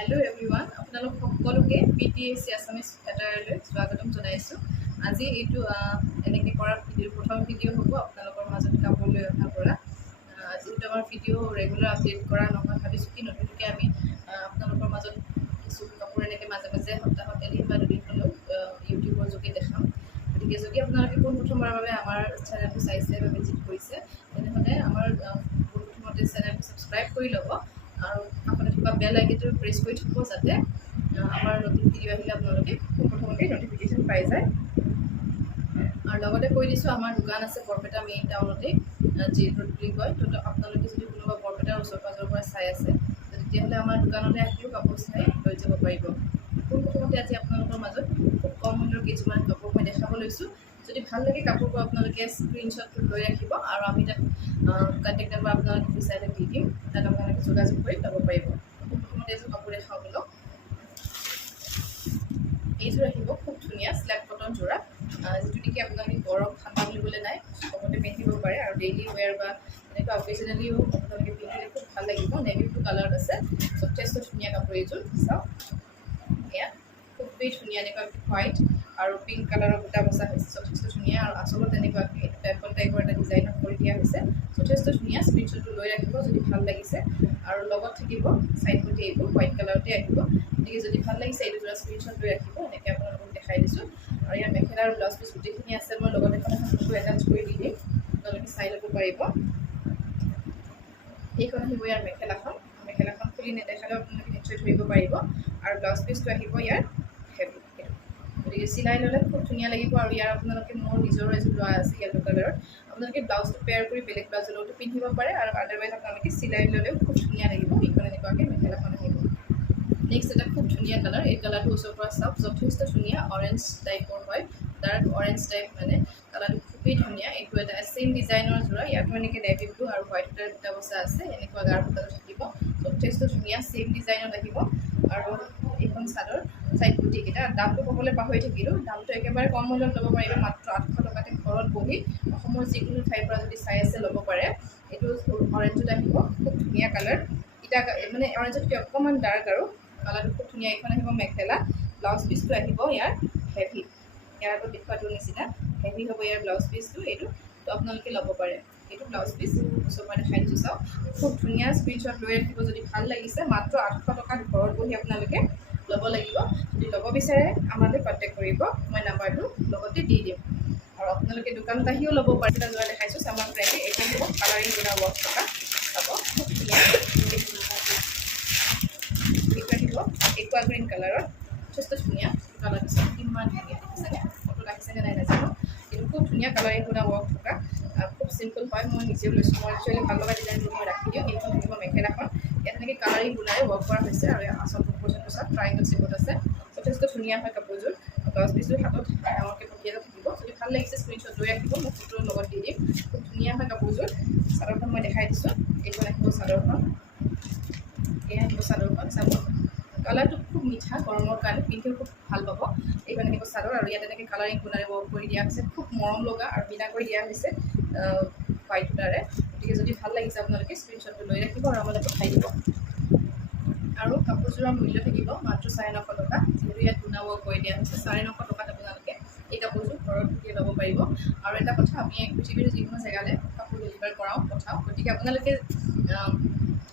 Hello everyone, আপোনালোক সকলোকে PTAC Assamese Sadarলৈ স্বাগতম জনাইছো। আজি এইটো এনেকৈ কৰা প্ৰথম ভিডিঅ' হ'ব আপোনালোকৰ মাজত কাপোৰ লৈ অহা কৰা। যিহেতু আমাৰ ভিডিঅ' ৰেগুলাৰ আপডেট কৰা নহয়, ভাবিছোঁ কি নতুনকৈ আমি আপোনালোকৰ মাজত কিছু কাপোৰ এনেকৈ মাজে মাজে সপ্তাহত এদিন বা দুদিন হ'লেও ইউটিউবৰ যোগে দেখাম। গতিকে যদি আপোনালোকে পোনপ্ৰথমবাৰৰ বাবে আমাৰ চেনেলটো চাইছে বা ভিজিট কৰিছে, তেনেহ'লে আমাৰ পোনপ্ৰথমতে চেনেলটো ছাবস্ক্ৰাইব কৰি ল'ব আৰু কাষতে থকা বেল আইকনটো প্ৰেছ কৰি থ'ব, যাতে আমাৰ নতুন ভিডিঅ' আহিলে আপোনালোকে প্ৰথমতে নটিফিকেশ্যন পাই যায়। আৰু লগতে কৈ দিছোঁ, আমাৰ দোকান আছে বৰপেটা মেইন টাউনতে, জি ৰোড বুলি কয়। তো আপোনালোকে যদি কোনোবা বৰপেটাৰ ওচৰ পাজৰৰ পৰা চাই আছে, তেতিয়াহ'লে আমাৰ দোকানলৈ আহিও কাপোৰ চাই লৈ যাব পাৰিব। পোনপ্ৰথমতে আজি আপোনালোকৰ মাজত খুব কম মূল্যৰ কিছুমান কাপোৰ মই দেখাব লৈছোঁ। যদি ভাল লাগে কাপোৰবোৰ আপোনালোকে স্ক্ৰীনশ্বটটো লৈ ৰাখিব আৰু আমি তাত কণ্টেক্ট নাম্বাৰ আপোনালোকে বিচাৰিলে দি দিম, তাত আপোনালোকে যোগাযোগ কৰি ল'ব পাৰিব। প্ৰথমতে এযোৰ কাপোৰ দেখাওঁ বোলক। এইযোৰ আহিব খুব ধুনীয়া স্লেব কটন যোৰা, যিটো নেকি আপোনালোকে গৰম ঠাণ্ডা বুলিবলৈ নাই, চবতে পিন্ধিব পাৰে আৰু ডেইলি ৱেৰ বা এনেকুৱা অকেজনেলিও আপোনালোকে পিন্ধিলে খুব ভাল লাগিব। নেভি ব্লু কালাৰত আছে, যথেষ্ট ধুনীয়া কাপোৰ এইযোৰ। চাওক, এয়া খুবেই ধুনীয়া, এনেকুৱা হোৱাইট আৰু পিংক কালাৰৰ বুটা বচা হৈছে, যথেষ্ট ধুনীয়া। আৰু আচলতে এনেকুৱাকৈ টেম্পল টাইপৰ এটা ডিজাইনত কৰি দিয়া হৈছে, যথেষ্ট ধুনীয়া। স্ক্ৰীনশ্বটটো লৈ ৰাখিব যদি ভাল লাগিছে। আৰু লগত থাকিব চাইড পটি, এইবোৰ হোৱাইট কালাৰতে আহিব। গতিকে যদি ভাল লাগিছে এইটো যোৰা স্ক্ৰীনশ্বট লৈ ৰাখিব। এনেকৈ আপোনালোকক দেখাই দিছোঁ। আৰু ইয়াৰ মেখেলা আৰু ব্লাউজ পিচ গোটেইখিনি আছে, মই লগত এখন ফটো এটাচ কৰি দি দিম, আপোনালোকে চাই ল'ব পাৰিব। এইখন আহিব ইয়াৰ মেখেলাখন। মেখেলাখন খুলি নেদেখালেও আপোনালোকে নিশ্চয় ধৰিব পাৰিব। আৰু ব্লাউজ পিচটো আহিব ইয়াৰ হেভি, গতিকে চিলাই ল'লে খুব ধুনীয়া লাগিব। আৰু ইয়াৰ আপোনালোকে মোৰ নিজৰো এযোৰ লোৱা আছে য়েল্ল' কালাৰত, আপোনালোকে ব্লাউজটো পেয়াৰ কৰি বেলেগ ব্লাউজৰ লগতো পিন্ধিব পাৰে, আৰু আদাৰৱাইজ আপোনালোকে চিলাই ল'লেও খুব ধুনীয়া লাগিব। এইখন এনেকুৱাকৈ মেখেলাখন আহিব। নেক্সট এটা খুব ধুনীয়া কালাৰ, এই কালাৰটো ওচৰৰ পৰা চাওক, যথেষ্ট ধুনীয়া। অৰেঞ্জ টাইপৰ হয়, ডাৰ্ক অৰেঞ্জ টাইপ, মানে কালাৰটো খুবেই ধুনীয়া। এইটো এটা ছেইম ডিজাইনৰ যোৰা, ইয়াতো এনেকৈ নেভি ব্লু আৰু হোৱাইট কালাৰ দুটা বচা আছে, এনেকুৱা গাৰ বুটাটো থাকিব, যথেষ্ট ধুনীয়া ছেইম ডিজাইনত আহিব। আৰু এইখন চাদৰ চাইড বুটিকেইটা, দামটো ক'বলৈ পাহৰি থাকিলোঁ। দামটো একেবাৰে কম মূল্যত ল'ব পাৰিব, মাত্ৰ 800 টকাতে ঘৰত বহি অসমৰ যিকোনো ঠাইৰ পৰা যদি চাই আছে ল'ব পাৰে। এইটো অৰেঞ্জত আহিব, খুব ধুনীয়া কালাৰ। ইটা মানে অৰেঞ্জতকৈ অকণমান ডাৰ্ক আৰু কালাৰটো খুব ধুনীয়া। এইখন আহিব মেখেলা, ব্লাউজ পিচটো আহিব ইয়াৰ হেভি, ইয়াৰ আগত দেখুৱাটোৰ নিচিনা হেভি হ'ব ইয়াৰ ব্লাউজ পিচটো। এইটো তো আপোনালোকে ল'ব পাৰে। এইটো ব্লাউজ পিচ ওচৰৰ পৰা দেখাই দিছোঁ, চাওক খুব ধুনীয়া। স্ক্ৰীনশ্বট লৈ ৰাখিব যদি ভাল লাগিছে। মাত্ৰ 800 টকাত ঘৰত বহি আপোনালোকে ল'ব লাগিব। যদি ল'ব বিচাৰে আমালৈ কণ্টেক্ট কৰিব, মই নাম্বাৰটো লগতে দি দিম। আৰু আপোনালোকে দোকানত আহিও ল'ব পাৰে। এটা যোৰা দেখাইছোঁ চামাৰ ফ্ৰেণ্ডলি, এইটো আহিব কালাৰিং গুণা ৱৰ্ক থকা, চাব খুব ধুনীয়া। এইটো আহিব একুৱা গ্ৰীণ কালাৰত, যথেষ্ট ধুনীয়া কালাৰটো। চাওক কিমান ধুনীয়া, দেখিছেনে? ফটোত আহিছেনে নাই নাজানো, কিন্তু খুব ধুনীয়া কালাৰিং গুণা ৱৰ্ক থকা, খুব চিম্পল হয়। মই নিজেও লৈছোঁ, মই একচুৱেলি ভাল লগা ডিজাইনবোৰ মই ৰাখি দিওঁ। এইখন থাকিব মেখেলাখন, ইয়াত এনেকৈ কালাৰিং গুণাৰে ৱৰ্ক কৰা হৈছে। আৰু আচলটো পৰ্যন্ত চাওক ট্ৰাইংগল চিপত আছে, যথেষ্ট ধুনীয়া হয় কাপোৰযোৰ। ব্লাউজ পিচটোৰ হাতত ডাঙৰকৈ পটি এটা থাকিব। যদি ভাল লাগিছে স্ক্ৰীনশ্বট লৈ ৰাখিব, মই ফটোৰ লগত দি দিম। খুব ধুনীয়া হয় কাপোৰযোৰ। চাদৰখন মই দেখাই দিছোঁ, এইখন আহিব চাদৰখন, এয়া আহিব চাদৰখন। চাব কালাৰটো খুব মিঠা, গৰমৰ কাৰণে পিন্ধিও খুব ভাল পাব। এইখন আহিব চাদৰ, আৰু ইয়াত এনেকৈ কালাৰিং গুণাৰে ৱৰ্ক কৰি দিয়া হৈছে, খুব মৰম লগা আৰু বিনা কৰি দিয়া হৈছে হোৱাইট সূতাৰে। গতিকে যদি ভাল লাগিছে আপোনালোকে স্ক্ৰীনশ্বটটো লৈ ৰাখিব আৰু আমালৈ পঠাই দিব। আৰু কাপোৰযোৰৰ মূল্য থাকিব মাত্ৰ 950 টকা। যিহেতু ইয়াত গুণা ৱৰ্ক কৰি দিয়া হৈছে, 950 টকাত আপোনালোকে এই কাপোৰযোৰ ঘৰত বহিয়ে ল'ব পাৰিব। আৰু এটা কথা, আমি পৃথিৱীৰ যিকোনো জেগালৈ কাপোৰ ডেলিভাৰ কৰাওঁ, পঠাওঁ। গতিকে আপোনালোকে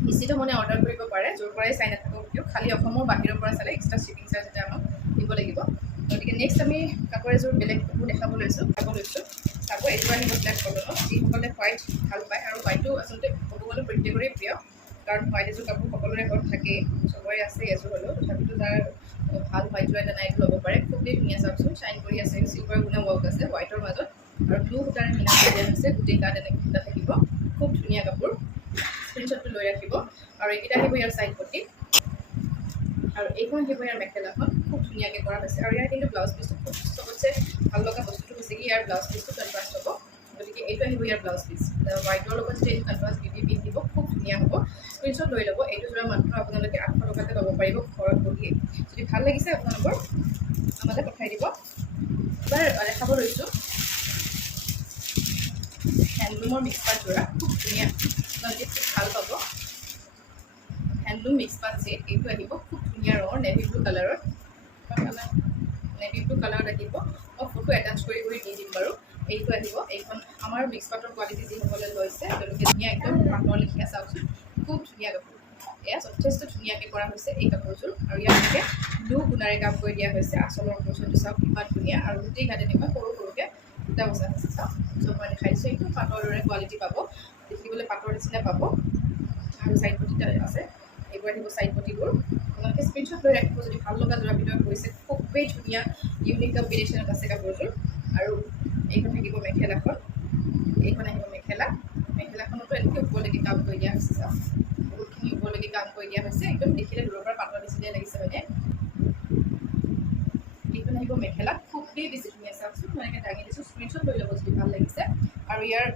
নিশ্চিত মনে অৰ্ডাৰ কৰিব পাৰে, য'ৰ পৰাই চাই নাথাকক কিয়। খালী অসমৰ বাহিৰৰ পৰা চালে এক্সট্ৰা শ্বিপিং চাৰ্জ এটা আমাক দিব লাগিব। গতিকে নেক্সট আমি কাপোৰ এযোৰ বেলেগ কাপোৰ দেখাব লৈছোঁ। চাব এইযোৰ আহিব ব্লেক কটনত। যিসকলে হোৱাইট ভাল পায়, আৰু হোৱাইটো আচলতে ক'ব গ'লে প্ৰত্যেকৰে প্ৰিয়, কাৰণ হোৱাইট এযোৰ কাপোৰ সকলোৰে ঘৰত থাকেই, চবৰে আছে এযোৰ হ'লেও। তথাপিতো যাৰ ভাল হোৱাইট যোৰা এটা নাই, এইটো ল'ব পাৰে। খুবেই ধুনীয়া, চাওকচোন চাইন কৰি আছে, চিলভাৰ গুণা ৱৰ্ক আছে হোৱাইটৰ মাজত, আৰু ব্লু সূতাৰে মিনা কৰি দিয়া হৈছে। গোটেই গাত এনেকৈ সূতা থাকিব, খুব ধুনীয়া কাপোৰ। স্ক্ৰীনশ্বটটো লৈ ৰাখিব। আৰু এইকেইটা আহিব ইয়াৰ চাইড পটি, আৰু এইখন আহিব ইয়াৰ মেখেলাখন, খুব ধুনীয়াকৈ কৰা হৈছে। আৰু ইয়াৰ কিন্তু ব্লাউজ পিচটো খুব চবতছে ভাল লগা বস্তুটো হৈছে কি ইয়াৰ ব্লাউজ পিচটো কণ্ট্ৰাষ্ট হ'ব। গতিকে এইটো আহিব ইয়াৰ ব্লাউজ পিচ, হোৱাইটৰ লগত যদি এইটো কণ্ট্ৰাষ্ট দি পিন্ধিব খুব ধুনীয়া হ'ব। স্ক্ৰীনশ্বট লৈ ল'ব। এইটো যোৰা মাত্ৰ আপোনালোকে 800 টকাতে ল'ব পাৰিব ঘৰত বহিয়ে। যদি ভাল লাগিছে আপোনালোকৰ আমালৈ পঠাই দিব। এবাৰ দেখাব লৈছোঁ হেণ্ডলুমৰ মিক্স পাত যোৰা, খুব ধুনীয়া, আপোনালোকে খুব ভাল পাব। হেণ্ডলুম মিক্স পাত ছেট, এইটো আহিব খুব ধুনীয়া। ধুনীয়া ৰঙৰ নেভি ব্লু কালাৰৰ নেভি ব্লু কালাৰত আহিব। মই ফটো এটাচ কৰি দি দিম বাৰু। এইটো আহিব। এইখন আমাৰ মিক্স পাটৰ কোৱালিটি যিসকলে লৈছে তেওঁলোকে ধুনীয়া একদম পাটৰ লিখীয়া চাওকচোন, খুব ধুনীয়া কাপোৰ। এয়া যথেষ্ট ধুনীয়াকৈ কৰা হৈছে এই কাপোৰযোৰ, আৰু ইয়াত এনেকৈ ব্লু গুণাৰে কাম কৰি দিয়া হৈছে। আচলৰ পৰ্চনটো চাওক কিমান ধুনীয়া, আৰু গোটেই গাত এনেকুৱা সৰু সৰুকৈ দুটা বচা হৈছে চাওক। য'ত মই দেখাই দিছোঁ একদম পাটৰ দৰে কোৱালিটি পাব, দেখিবলৈ পাটৰ নিচিনা পাব। আৰু ছাইড পটিটা আছে, এইবোৰ আহিব ছাইড পটিবোৰ। আপোনালোকে স্ক্ৰীনশ্বট লৈ ৰাখিব যদি ভাল লগা যোৰাৰ ভিতৰত গৈছে। খুবেই ধুনীয়া ইউনিক কম্বিনেশ্যনত আছে কাপোৰযোৰ। আৰু এইখন থাকিব মেখেলাখন, এইখন আহিব মেখেলা। মেখেলাখনতো এনেকৈ ওপৰলৈকে কাম কৰি দিয়া হৈছে চাওক, বহুতখিনি ওপৰলৈকে কাম কৰি দিয়া হৈছে। একদম দেখিলে দূৰৰ পৰা পাটৰ নিচিনাই লাগিছে মানে। এইখন আহিব মেখেলা, খুবেই বেছি ধুনীয়া চাওকচোন। মই এনেকৈ দাঙি দিছোঁ, স্ক্ৰীনশ্বট লৈ ল'ব যদি ভাল লাগিছে। আৰু ইয়াৰ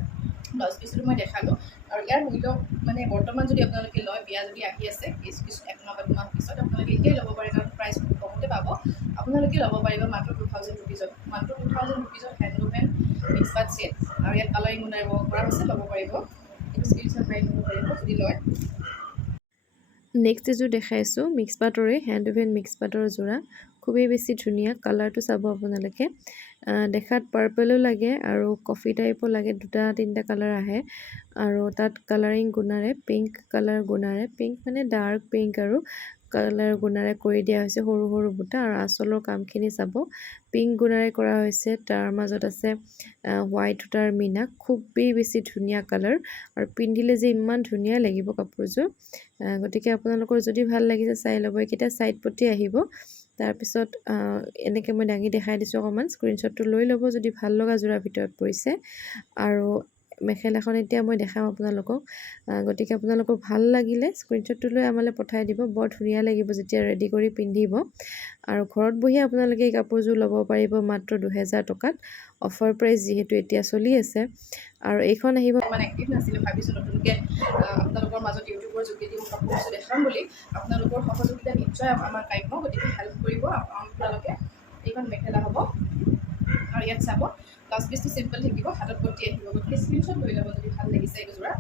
ব্লাউজ পিচটো মই দেখালোঁ। আৰু ইয়াৰ মূল্য মানে বৰ্তমান যদি আপোনালোকে লয়, বিয়া যদি আহি আছে এক মাহ বা দুমাহ পিছত, আপোনালোকে এতিয়াই ল'ব পাৰে, কাৰণ প্ৰাইচ খুব কমতে পাব। আপোনালোকে ল'ব পাৰিব মাত্ৰ 2000 ৰুপিজত, মাত্ৰ 2000 ৰুপিজত হেণ্ডলুমেন মিক্স পাট ছেট। আৰু ইয়াত কালাৰিং গুণাৰে ৱৰ্ক কৰা হৈছে, ল'ব পাৰিব। এইটো স্ক্ৰীনশ্বট মাৰি ল'ব পাৰিব যদি লয়। নেক্সট এযোৰ দেখাইছোঁ মিক্স পাটৰে, হেণ্ড উভেন মিক্স পাটৰ যোৰা। খুবেই বেছি ধুনীয়া, কালাৰটো চাব আপোনালোকে। দেখাত পাৰ্পলো লাগে আৰু কফি টাইপো লাগে, দুটা তিনিটা কালাৰ আহে। আৰু তাত কালাৰিং গুণাৰে, পিংক কালাৰ গুণাৰে, পিংক মানে ডাৰ্ক পিংক আৰু কালাৰ গুণাৰে কৰি দিয়া হৈছে সৰু সৰু বুটা। আৰু আঁচলৰ কামখিনি চাব, পিংক গুণাৰে কৰা হৈছে, তাৰ মাজত আছে হোৱাইট সূতাৰ মীনা। খুবেই বেছি ধুনীয়া কালাৰ, আৰু পিন্ধিলে যে ইমান ধুনীয়া লাগিব কাপোৰযোৰ। গতিকে আপোনালোকৰ যদি ভাল লাগিছে চাই ল'ব। এইকেইটা ছাইড পটি আহিব। তাৰপিছত এনেকৈ মই দাঙি দেখাই দিছোঁ অকণমান, স্ক্ৰীনশ্বটটো লৈ ল'ব যদি ভাল লগা যোৰাৰ ভিতৰত পৰিছে। আৰু মেখেলাখন এতিয়া মই দেখাম আপোনালোকক। গতিকে আপোনালোকৰ ভাল লাগিলে স্ক্ৰীনশ্বটটো লৈ আমালৈ পঠাই দিব। বৰ ধুনীয়া লাগিব যেতিয়া ৰেডি কৰি পিন্ধিব। আৰু ঘৰত বহিয়ে আপোনালোকে এই কাপোৰযোৰ ল'ব পাৰিব মাত্ৰ 2000 টকাত। অফাৰ প্ৰাইচ যিহেতু এতিয়া চলি আছে। আৰু এইখন আহিব, ইমান এক্টিভ নাছিলোঁ, ভাবিছোঁ নতুনকৈ আপোনালোকৰ মাজত ইউটিউবৰ যোগেদি মই কাপোৰ বস্তু দেখাম বুলি। আপোনালোকৰ সহযোগিতা নিশ্চয় আমাৰ কাম্য, গতিকে হেল্প কৰিব আপোনালোকে। এইখন মেখেলা হ'ব। আৰু ইয়াত চাব ব্লাউজ পিচটো চিম্পল থাকিব, হাতত পটি আহিব। গতিকে স্ক্ৰীনশ্বট লৈ ল'ব যদি ভাল লাগিছে। এইটো যোৰা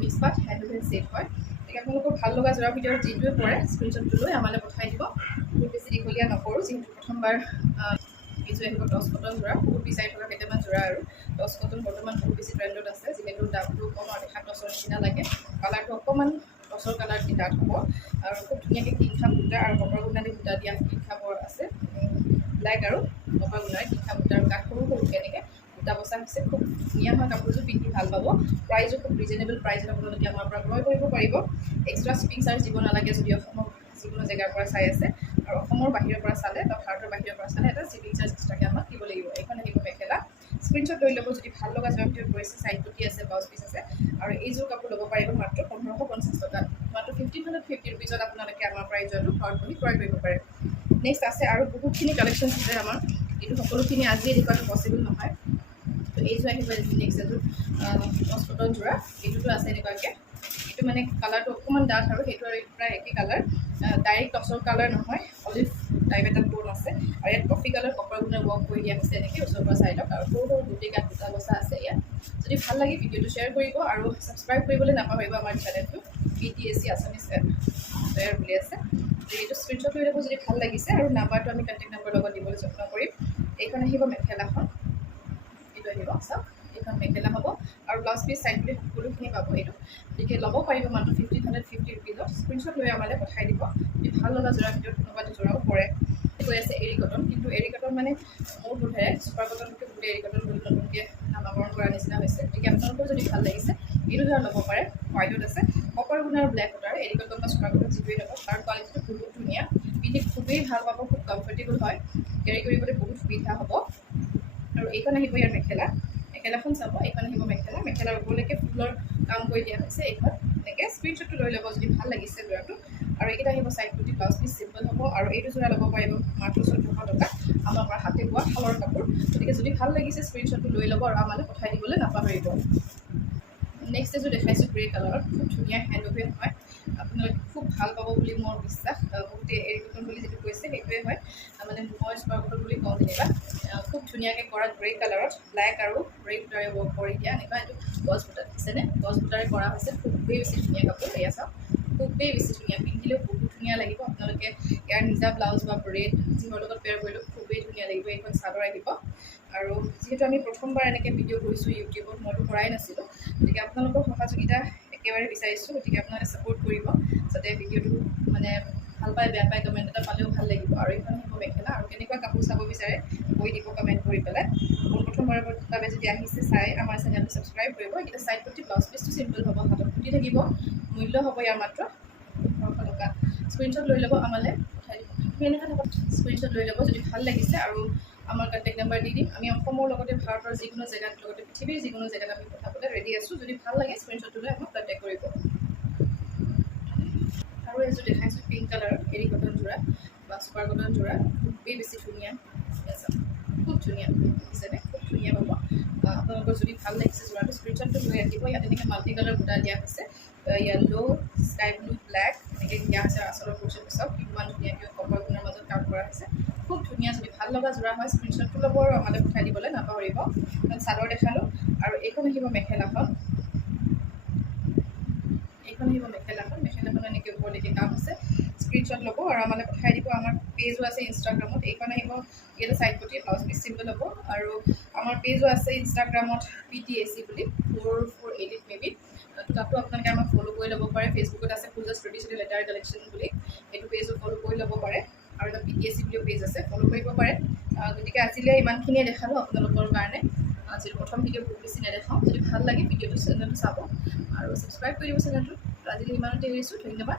মিক্স পাট হেণ্ড উভেন ছেট হয়। গতিকে আপোনালোকৰ ভাল লগা যোৰাৰ ভিতৰত যিটোৱে পৰে স্ক্ৰীনশ্বটটো লৈ আমালৈ পঠাই দিব। বহুত বেছি দীঘলীয়া নকৰোঁ, যিহেতু প্ৰথমবাৰ এইযোৰ আহিব টচ কটন যোৰা। বহুত বিচাৰি থকা কেইটামান যোৰা, আৰু টচ কটন বৰ্তমান বহুত বেছি ট্ৰেণ্ডত আছে, যিহেতু দামটো কম আৰু দেখাত টচৰ নিচিনা লাগে। কালাৰটো অকণমান টচৰ কালাৰ দি ডাঠ হ'ব, আৰু খুব ধুনীয়াকৈ কিংখাপ বুটা আৰু কপাৰ গুণা দি বুটা দিয়া কিংখাপৰ আছে। ব্লেক আৰু কপাৰ গুণাৰে কিংখাপ বুটা, আৰু গাত সৰু সৰুকৈ এনেকৈ বুটা বচা হৈছে। খুব ধুনীয়া হয় কাপোৰযোৰ, পিন্ধি ভাল পাব। প্ৰাইজো খুব ৰিজনেবল প্ৰাইজত আপোনালোকে আমাৰ পৰা ক্ৰয় কৰিব পাৰিব। এক্সট্ৰা শ্বিপিং চাৰ্জ দিব নালাগে যদি অসমৰ যিকোনো জেগাৰ পৰা চাই আছে। আৰু অসমৰ বাহিৰৰ পৰা চালে বা ভাৰতৰ বাহিৰৰ পৰা চালে এটা শ্বিপিং চাৰ্জ এক্সট্ৰাকৈ আমাক দিব লাগিব। এইখন আহিব মেখেলা। স্ক্ৰীনশ্বট লৈ ল'ব যদি ভাল লগা যোৱাৰ ভিতৰত পৰিছে। ছাইড পটি আছে, ব্লাউজ পিচ আছে। আৰু এইযোৰ কাপোৰ ল'ব পাৰিব মাত্ৰ 1550 টকাত। মাত্ৰ 1550 ৰুপিজত আপোনালোকে আমাৰ পৰা এই যোৱাটো ঘৰত বহি ক্ৰয় কৰিব পাৰে। নেক্সট আছে আৰু বহুতখিনি কালেকশ্যন আছে আমাৰ, কিন্তু সকলোখিনি আজিয়ে দেখুৱাটো পচিবল নহয়। তো এইযোৰ আহিব নেক্সট এযোৰ টচ কটন যোৰা। এইটোতো আছে এনেকুৱাকৈ, এইটো মানে কালাৰটো অকণমান ডাঠ, আৰু সেইটো আৰু প্ৰায় একেই কালাৰ। ডাইৰেক্ট টচৰ কালাৰ নহয়, অলিভ টাইপ এটা টোন আছে। আৰু ইয়াত কফি কালাৰ কপাৰ গুণে ৱৰ্ক কৰি দিয়া হৈছে এনেকৈ ওচৰৰ পৰা চাইডত। আৰু সৰু সৰু গোটেই গাত দুটা বচা আছে ইয়াত। যদি ভাল লাগে ভিডিঅ'টো শ্বেয়াৰ কৰিব, আৰু ছাবস্ক্ৰাইব কৰিবলৈ নাপাহৰিব আমাৰ চেনেলটো। PTAC আছামিজ তৈয়াৰ বুলি আছে। এইটো স্ক্ৰীনশ্বট লৈ ল'ব যদি ভাল লাগিছে, আৰু নাম্বাৰটো আমি কণ্টেক্ট নাম্বাৰৰ লগত দিবলৈ যত্ন কৰিম। এইখন আহিব মেখেলাখন, এইটো আহিব চাওক। এইখন মেখেলা হ'ব, আৰু ব্লাউজ পিচ চাইড বুলি সকলোখিনি পাব এইটো। গতিকে ল'ব পাৰিব মাত্ৰ 1550 ৰুপিজত। স্ক্ৰীনশ্বট লৈ আমালৈ পঠাই দিব যদি ভাল লগা যোৰাৰ ভিতৰত কোনোবা এটা যোৰাও পৰে। কৈ আছে এৰী কটন, কিন্তু এৰী কটন মানে মোৰ বোধেৰে ছুপাৰ কটনতকৈ গোটেই এৰী কটন বুলি নতুনকৈ নামাকৰণ কৰাৰ নিচিনা হৈছে। গতিকে আপোনালোকৰ যদি ভাল লাগিছে এইটো যোৰা ল'ব পাৰে। হোৱাইটত আছে, কপাৰ গুণা আৰু ব্লেক সূতাৰ এৰী কটন বা ছুপাৰ কটন যিটোৱেই ল'ব, তাৰ কোৱালিটিটো বহুত ধুনীয়া, পিন্ধি খুবেই ভাল পাব, খুব কমফৰ্টেবল হয়, কেৰি কৰিবলৈ বহুত সুবিধা হ'ব। আৰু এইখন আহিব ইয়াৰ মেখেলা। মেখেলাখন চাব, এইখন আহিব মেখেলা। মেখেলাৰ ওপৰলৈকে ফুলৰ কাম কৰি দিয়া হৈছে। এইখন এনেকৈ স্ক্ৰীনশ্বটটো লৈ ল'ব যদি ভাল লাগিছে যোৰাটো। আৰু এইকেইটা আহিব ছাইড পটি, ব্লাউজ পিচ চিম্পল হ'ব। আৰু এইটো যোৰা ল'ব পাৰিব মাত্ৰ 1400 টকা, আমাৰ পৰা হাতে বোৱা শালৰ কাপোৰ। গতিকে যদি ভাল লাগিছে স্ক্ৰীনশ্বটটো লৈ ল'ব, আৰু আমালৈ পঠাই দিবলৈ নাপাহৰিব। নেক্সট এযোৰ দেখাইছোঁ গ্ৰে কালাৰত, খুব ধুনীয়া হেণ্ড উভেন হয়। আপোনালোকে খুব ভাল পাব বুলি মোৰ বিশ্বাস। বহুতে এৰী কটন বুলি যিটো কৈছে সেইটোৱে হয়, মানে মই ছুপাৰ কটন বুলি কওঁ যেনিবা। খুব ধুনীয়াকৈ কৰা গ্ৰে কালাৰত ব্লেক আৰু গ্ৰে সূতাৰে ৱৰ্ক কৰি দিয়া এনেকুৱা। এইটো গছ বুটা দিছেনে, গছ বুটাৰে কৰা হৈছে। খুবেই বেছি ধুনীয়া কাপোৰ। এয়া চাওক, খুবেই বেছি ধুনীয়া, পিন্ধিলেও বহুত ধুনীয়া লাগিব আপোনালোকে ইয়াৰ নিজা ব্লাউজ বা ব্ৰেড যিহৰ লগত পেয়াৰ কৰিলেও খুবেই ধুনীয়া লাগিব এইখন চাদৰ আহিব আৰু যিহেতু আমি প্ৰথমবাৰ এনেকৈ ভিডিঅ' কৰিছোঁ ইউটিউবত মইতো কৰাই নাছিলোঁ গতিকে আপোনালোকৰ সহযোগিতা একেবাৰে বিচাৰিছোঁ গতিকে আপোনালোকে ছাপোৰ্ট কৰিব যাতে ভিডিঅ'টো মানে ভাল পায় বেয়া পায় কমেণ্ট এটা পালেও ভাল লাগিব আৰু এইখন আহিব মেখেলা আৰু কেনেকুৱা কাপোৰ চাব বিচাৰে কৈ দিব কমেণ্ট কৰি পেলাই প্ৰথমবাৰৰ বাবে যদি আহিছে চাই আমাৰ চেনেলটো ছাবস্ক্ৰাইব কৰিব এইকেইটা ছাইড পটি ব্লাউজ পিচটো চিম্পল হ'ব হাতত ফুটি থাকিব মূল্য হ'ব ইয়াৰ মাত্ৰ 100 টকা স্ক্ৰীনশ্বট লৈ ল'ব আমালৈ স্ক্ৰীনশ্বট লৈ ল'ব যদি ভাল লাগিছে আৰু আমাৰ কণ্টেক্ট নাম্বাৰ দি দিম আমি অসমৰ লগতে ভাৰতৰ যিকোনো জেগাত লগতে পৃথিৱীৰ যিকোনো জেগাত আমি পঠাবলৈ ৰেডি আছোঁ যদি ভাল লাগে স্ক্ৰীনশ্বটটো লৈ আমাক কণ্টেক্ট কৰিব আৰু এযোৰ দেখাইছোঁ পিংক কালাৰৰ এৰী কটন যোৰা বা চুপাৰ কটন যোৰা খুবেই বেছি ধুনীয়া খুব ধুনীয়া দেখিছেনে খুব ধুনীয়া পাব আপোনালোকৰ যদি ভাল লাগিছে যোৰাটো স্ক্ৰীনশ্বটটো লৈ ৰাখিব ইয়াত এনেকৈ মাল্টি কালাৰ বুটা দিয়া হৈছে য়েল্ল' স্কাই ব্লু ব্লেক এনেকৈ দিয়া হৈছে আচলৰ পৰ্চনটো চাওক কিমান ধুনীয়াকৈ কপাৰ গুণৰ মাজত কাম কৰা হৈছে খুব ধুনীয়া যদি ভাল লগা যোৰা হয় স্ক্ৰীনশ্বটটো ল'ব আৰু আমালৈ পঠাই দিবলৈ নাপাহৰিব চাদৰ দেখালোঁ আৰু এইখন আহিব মেখেলাখন মেখেলাখন এনেকৈ ওপৰলৈকে কাম আছে স্ক্ৰীনশ্বট ল'ব আৰু আমালৈ পঠাই দিব আমাৰ পেজো আছে ইনষ্টাগ্ৰামত এইখন আহিব ইয়াতে ছাইড পটি ব্লাউজ পিচ চিম্পল হ'ব আৰু আমাৰ পেজো আছে ইনষ্টাগ্ৰামত PTAC বুলি 4488 মেবি তাতো আপোনালোকে আমাক ফ'ল' কৰি ল'ব পাৰে ফেচবুকত আছে পূজা ট্ৰেডিশ্যনেল লেটাৰ কালেকশ্যন বুলি এইটো পেজো ফ'ল' কৰি ল'ব পাৰে আৰু এটা PTAC বুলিও পেজ আছে ফ'ল' কৰিব পাৰে গতিকে আজিলৈ ইমানখিনিয়ে দেখালোঁ আপোনালোকৰ কাৰণে যিটো প্ৰথম ভিডিঅ' খুব বেছি নেদেখাওঁ যদি ভাল লাগে ভিডিঅ'টো চেনেলটো চাব আৰু ছাবস্ক্ৰাইব কৰি দিব চেনেলটো আজিলৈ ইমানতে এৰিছোঁ ধন্যবাদ